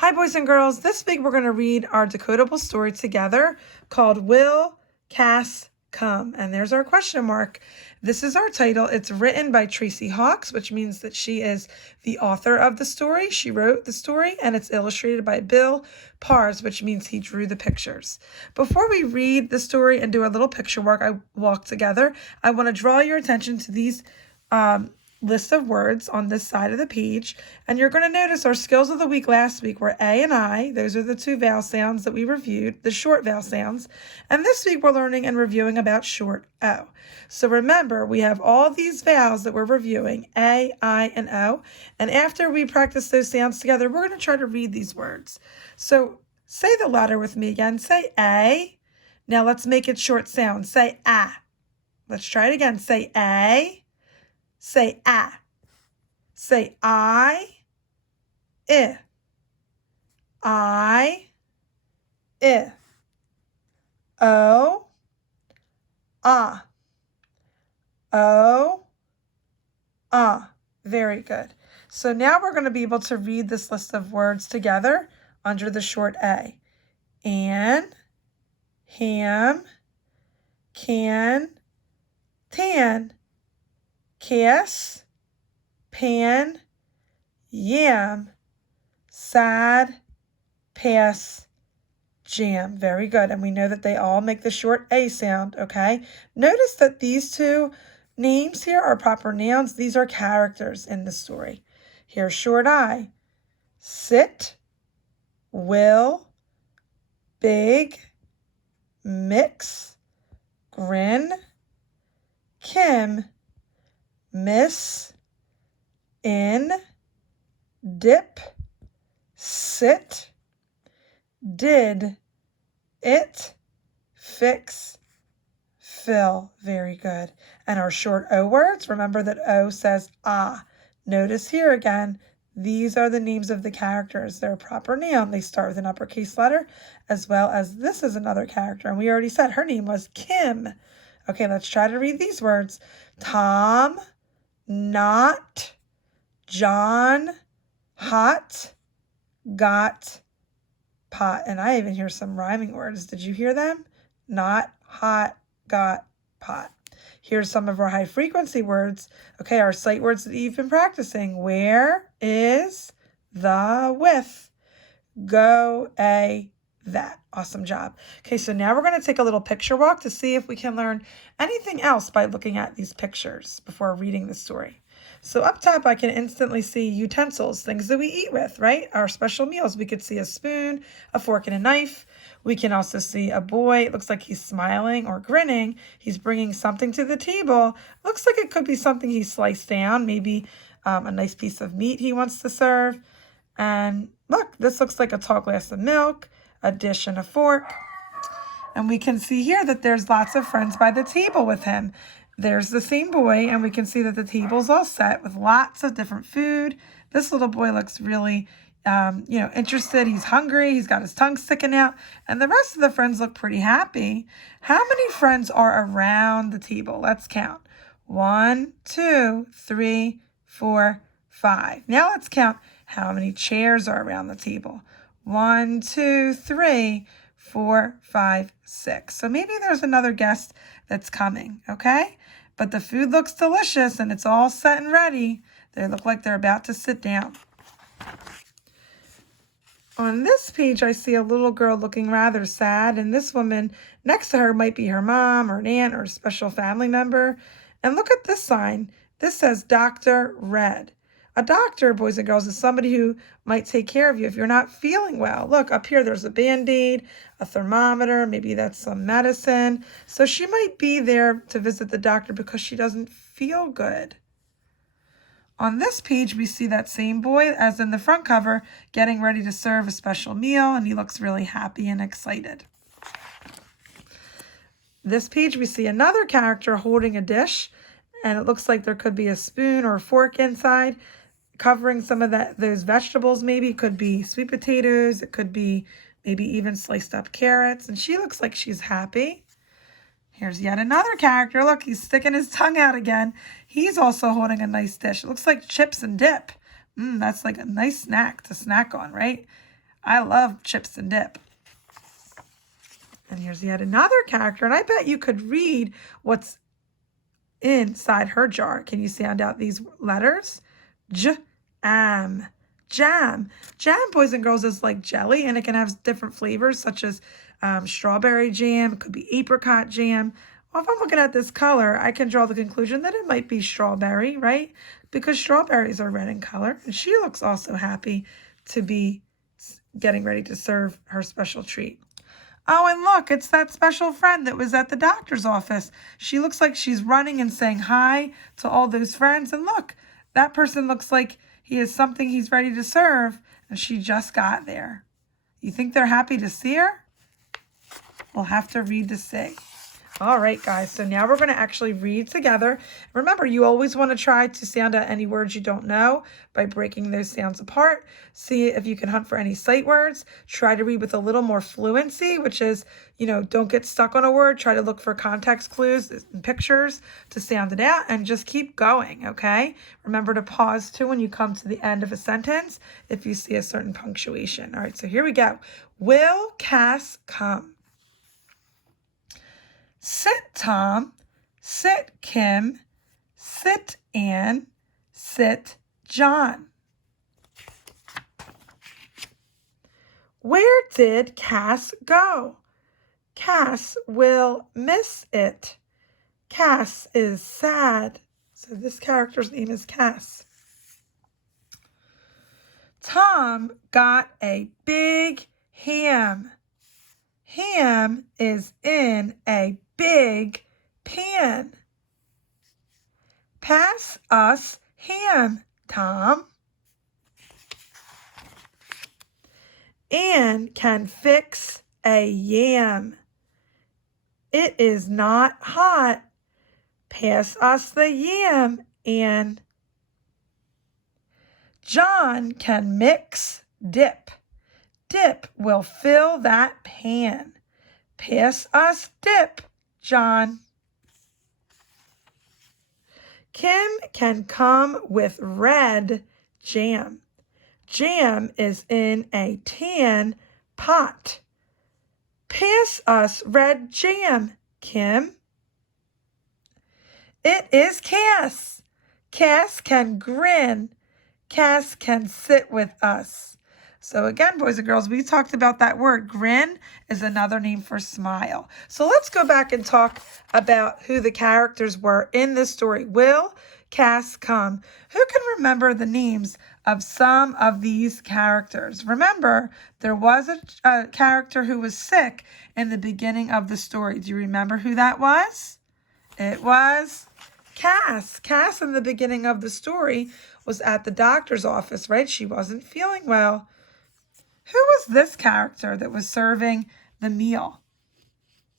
Hi, boys and girls. This week we're going to read our decodable story together called Will Cass Come? And there's our question mark. This is our title. It's written by Tracy Hawks, which means that she is the author of the story. She wrote the story, and it's illustrated by Bill Pars, which means he drew the pictures. Before we read the story and do a little picture walk together, I want to draw your attention to these list of words on this side of the page, and you're going to notice our skills of the week last week were A and I. Those are the two vowel sounds that we reviewed, the short vowel sounds, and this week we're learning and reviewing about short O. So remember, we have all these vowels that we're reviewing, A, I, and O, and after we practice those sounds together, we're going to try to read these words. So say the letter with me again. Say A. Now let's make it short sound. Say A. Let's try it again. Say A. Say A. Say I. I. O. Ah. O. Ah. Very good. So now we're going to be able to read this list of words together under the short A. An, ham, can, tan, cass, pan, yam, sad, pass, jam. Very good. And we know that they all make the short A sound, okay? Notice that these two names here are proper nouns. These are characters in the story. Here's short I. Sit, will, big, mix, grin, Kim, miss, in, dip, sit, did, it, fix, fill. Very good. And our short O words, remember that O says ah. Notice here again, these are the names of the characters. They're a proper noun. They start with an uppercase letter, as well as this is another character. And we already said her name was Kim. Okay, let's try to read these words. Tom, not, John, hot, got, pot. And I even hear some rhyming words. Did you hear them? Not, hot, got, pot. Here's some of our high frequency words. Okay, our sight words that you've been practicing. Where is the with? Go, a, that. Awesome job. Okay, so now we're going to take a little picture walk to see if we can learn anything else by looking at these pictures before reading the story. So up top, I can instantly see utensils, things that we eat with, right? Our special meals. We could see a spoon, a fork, and a knife. We can also see a boy. It looks like he's smiling or grinning. He's bringing something to the table. Looks like it could be something he sliced down, maybe a nice piece of meat he wants to serve. And look, this looks like a tall glass of milk, a dish and a fork. And we can see here that there's lots of friends by the table with him. There's the same boy, and we can see that the table's all set with lots of different food. This little boy looks really, interested. He's hungry. He's got his tongue sticking out. And the rest of the friends look pretty happy. How many friends are around the table? Let's count. 1, 2, 3, 4, 5. Now let's count how many chairs are around the table. 1, 2, 3, 4, 5, 6. So maybe there's another guest that's coming, okay? But the food looks delicious and it's all set and ready. They look like they're about to sit down. On this page, I see a little girl looking rather sad, and this woman next to her might be her mom or an aunt or a special family member. And look at this sign. This says Dr. Red. A doctor, boys and girls, is somebody who might take care of you if you're not feeling well. Look, up here there's a Band-Aid, a thermometer, maybe that's some medicine. So she might be there to visit the doctor because she doesn't feel good. On this page, we see that same boy, as in the front cover, getting ready to serve a special meal, and he looks really happy and excited. This page, we see another character holding a dish, and it looks like there could be a spoon or a fork inside, covering some of those vegetables. Maybe it could be sweet potatoes. It could be maybe even sliced up carrots. And she looks like she's happy. Here's yet another character. Look, he's sticking his tongue out again. He's also holding a nice dish. It looks like chips and dip. That's like a nice snack to snack on, right? I love chips and dip. And here's yet another character, and I bet you could read what's inside her jar. Can you sound out these letters? Jam. Jam. Jam, boys and girls, is like jelly, and it can have different flavors, such as strawberry jam. It could be apricot jam. Well, if I'm looking at this color, I can draw the conclusion that it might be strawberry, right? Because strawberries are red in color. And she looks also happy to be getting ready to serve her special treat. Oh, and look, it's that special friend that was at the doctor's office. She looks like she's running and saying hi to all those friends. And look, that person looks like he has something he's ready to serve, and she just got there. You think they're happy to see her? We'll have to read to see. All right, guys, so now we're going to actually read together. Remember, you always want to try to sound out any words you don't know by breaking those sounds apart. See if you can hunt for any sight words. Try to read with a little more fluency, which is, don't get stuck on a word. Try to look for context clues and pictures to sound it out, and just keep going, okay? Remember to pause, too, when you come to the end of a sentence if you see a certain punctuation. All right, so here we go. Will Cass come? Sit, Tom. Sit, Kim. Sit, Ann. Sit, John. Where did Cass go? Cass will miss it. Cass is sad. So this character's name is Cass. Tom got a big ham. Ham is in a big pan. Pass us ham, Tom. Ann can fix a yam. It is not hot. Pass us the yam, Ann. John can mix dip. Dip will fill that pan. Pass us dip, John. Kim can come with red jam. Jam is in a tan pot. Pass us red jam, Kim. It is Cass. Cass can grin. Cass can sit with us. So again, boys and girls, we talked about that word. Grin is another name for smile. So let's go back and talk about who the characters were in this story. Will Cass come? Who can remember the names of some of these characters? Remember, there was a character who was sick in the beginning of the story. Do you remember who that was? It was Cass. Cass in the beginning of the story was at the doctor's office, right? She wasn't feeling well. Who was this character that was serving the meal?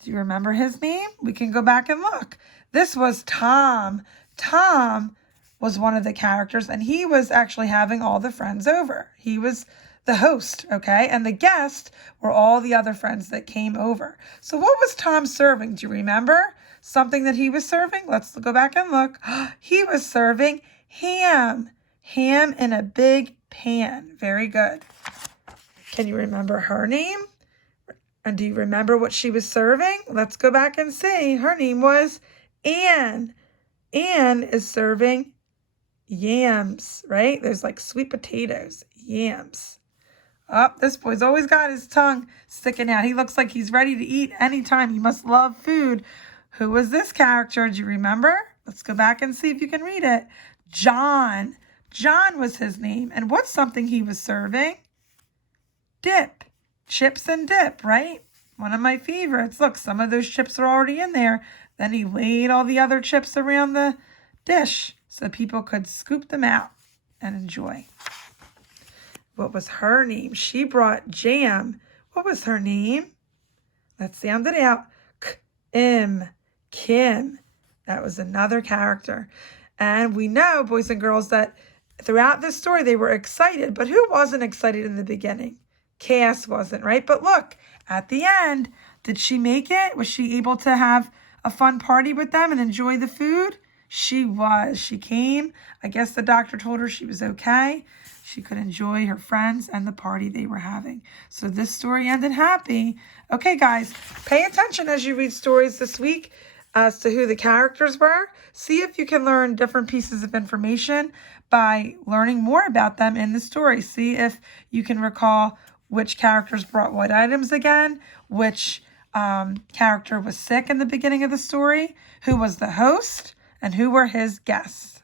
Do you remember his name? We can go back and look. This was Tom. Tom was one of the characters, and he was actually having all the friends over. He was the host, okay? And the guests were all the other friends that came over. So what was Tom serving? Do you remember something that he was serving? Let's go back and look. He was serving ham. Ham in a big pan. Very good. Can you remember her name? And do you remember what she was serving? Let's go back and see. Her name was Ann. Ann is serving yams, right? There's like sweet potatoes, yams. Oh, this boy's always got his tongue sticking out. He looks like he's ready to eat anytime. He must love food. Who was this character? Do you remember? Let's go back and see if you can read it. John. John was his name. And what's something he was serving? Dip. Chips and dip, right? One of my favorites. Look, some of those chips are already in there. Then he laid all the other chips around the dish so people could scoop them out and enjoy. What was her name? She brought jam. What was her name? Let's sound it out. Kim. That was another character. And we know, boys and girls, that throughout this story they were excited. But who wasn't excited in the beginning? Cass wasn't, right? But look, at the end, did she make it? Was she able to have a fun party with them and enjoy the food? She was. She came. I guess the doctor told her she was okay. she could enjoy her friends and the party they were having. So this story ended happy. Okay, guys, pay attention as you read stories this week as to who the characters were. See if you can learn different pieces of information by learning more about them in the story. See if you can recall which characters brought what items again, which character was sick in the beginning of the story, who was the host, and who were his guests.